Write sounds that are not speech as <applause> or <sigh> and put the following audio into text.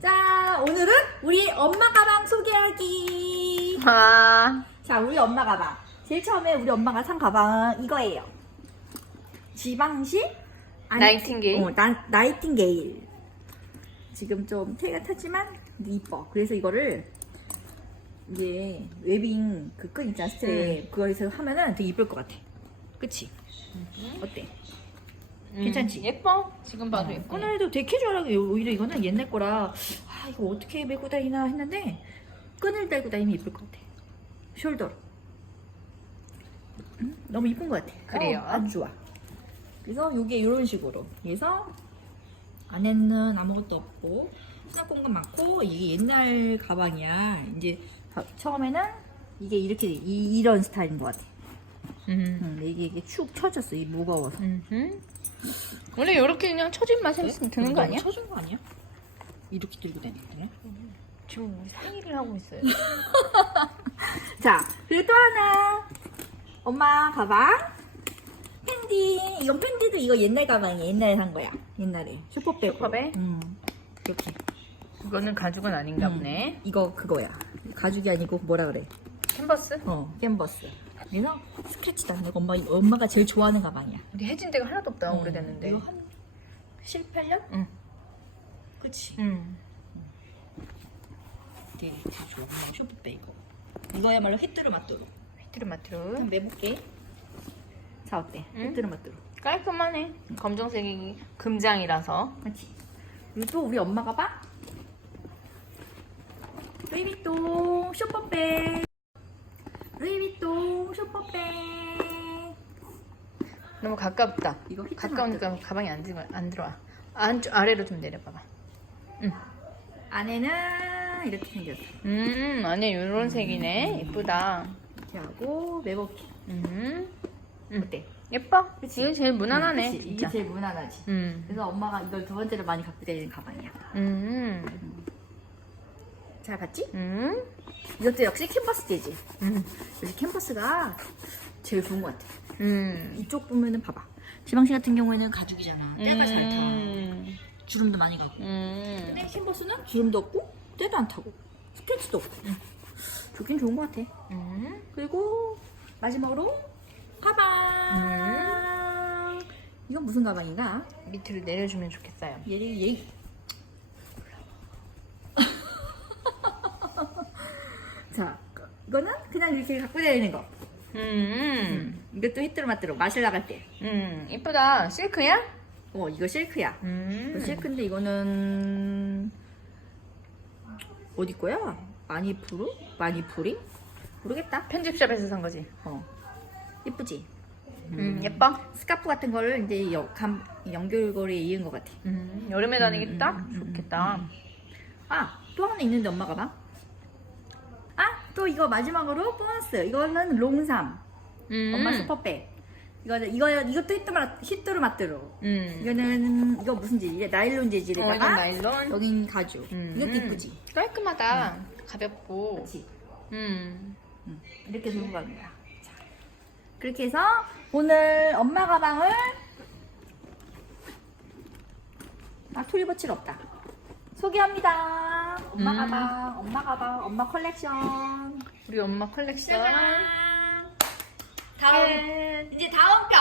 자, 오늘은 우리 엄마 가방 소개하기. 아, 자, 우리 엄마 가방. 제일 처음에 우리 엄마가 산 가방은 이거예요. 지방시 아니- 나이팅게일? 어, 나, 나이팅게일. 지금 좀 태가 타지만 이뻐. 그래서 이거를 이게 웨빙 그끈 있잖아 스트랩 그거에서 하면은 되게 이쁠 것 같아. 그치? 어때? 괜찮지? 음, 예뻐. 지금 봐도 어, 예뻐. 해도 되게 캐주얼하게 오히려 이거는 옛날 거라 아 이거 어떻게 메고 다니나 했는데 끈을 달고 다니면 이쁠 것 같아 숄더로 음, 너무 이쁜 것 같아 그래요? 어, 아주 좋아 그래서 이게 이런 식으로 그래서 안에는 아무것도 없고 수납 공간 많고 이게 옛날 가방이야 이제 가- 처음에는 이게 이렇게 이, 이런 스타일인 것 같아 음. 음, 이게, 이게 축 처졌어 이 무거워서 음. 원래 이렇게 그냥 처진 맛에 있으면 되는 거 아니야? 쳐준 거 아니야? 이렇게 들고 다니는데. 지금 우리 상의를 하고 있어요. <laughs> 자, 그리고 또 하나. 엄마 가방. 팬디. 이건 팬디도 이거 옛날 가방이야. 옛날에 산 거야. 옛날에. 슈퍼백. 슈퍼백? 음. 이렇게. 그거는 가죽은 아닌가 음. 보네. 이거 그거야. 가죽이 아니고 뭐라 그래? 캔버스? 어, 캔버스. 그래서 스크래치다. 내가 엄마 엄마가 제일 좋아하는 가방이야. 우리 해진 데가 하나도 없다. 음, 오래됐는데. 이거 한 7, 8년? 응. 그치. 음. 되게, 되게 좋아. 슈퍼백 이거. 이거야말로 휘뚜루마뚜루. 휘뚜루마뚜루. 한번 매볼게. 자 어때? 응? 휘뚜루마뚜루. 깔끔하네. 검정색이 금장이라서. 그렇지. 그리고 또 우리 엄마가 봐. 루이비통 슈퍼백. 루이비통 슈퍼백. 너무 가깝다. 이거. 가까우니까 가방이 안, 들어, 안 들어와. 안쪽 아래로 좀 내려봐봐. 응. 안에는 이렇게 생겼어. 음, 안에 이런 색이네. 예쁘다. 이렇게 하고 매볼게. 음. 음. 어때? 예뻐. 그치? 이게 제일 무난하네. 그치? 이게. 제일 무난하지. 음. 그래서 엄마가 이걸 두 번째로 많이 갖고 다니는 가방이야. 음. 잘 봤지? 음. 이것도 역시 캔버스 재질. 음. 역시 캔버스가 제일 좋은 것 같아. 음. 이쪽 보면은 봐봐. 지방시 같은 경우에는 가죽이잖아. 때가 잘 타. 음. 주름도 많이 가고. 음. 근데 캔버스는 주름도 없고 때도 안 타고 스크래치도 없고. 좋긴 좋은 것 같아. 음. 그리고 마지막으로 가방. 이건 무슨 가방인가? 밑으로 내려주면 좋겠어요. 얘를 얘. 자, 이거는 그냥 이렇게 갖고 다니는 거. 음. 이것도 히트로마트로 마실 나갈 때. 음. 이쁘다. 실크야? 어, 이거 실크야. 음. 이거 실크인데 이거는 어디 거야? 마니푸르? 마니푸리? 모르겠다. 편집샵에서 산 거지. 어, 이쁘지? 음. 예뻐. 스카프 같은 거를 이제 여, 감, 연결고리에 이은 것 같아. 음. 여름에 다니기 딱 음, 음, 좋겠다. 아, 또 하나 있는데 엄마가 봐. 아, 또 이거 마지막으로 보너스. 이거는 롱삼. 음. 엄마 슈퍼백. 이거는 이거 이것도 히트마 히트루마트로. 음. 이거는 이거 무슨 재질이야? 나일론 어, 재질에다가 이건 나일론. 여긴 가죽. 음. 이것도 이쁘지? 깔끔하다. 가볍고. 그렇지. 음. 음, 이렇게 들고 거야. 자, 그렇게 해서 오늘 엄마 가방을 아 토리버칠 없다. 소개합니다. 엄마 음. 가방, 엄마 가방, 엄마 컬렉션. 우리 엄마 컬렉션. 짜잔. 다음 이제 다음 편.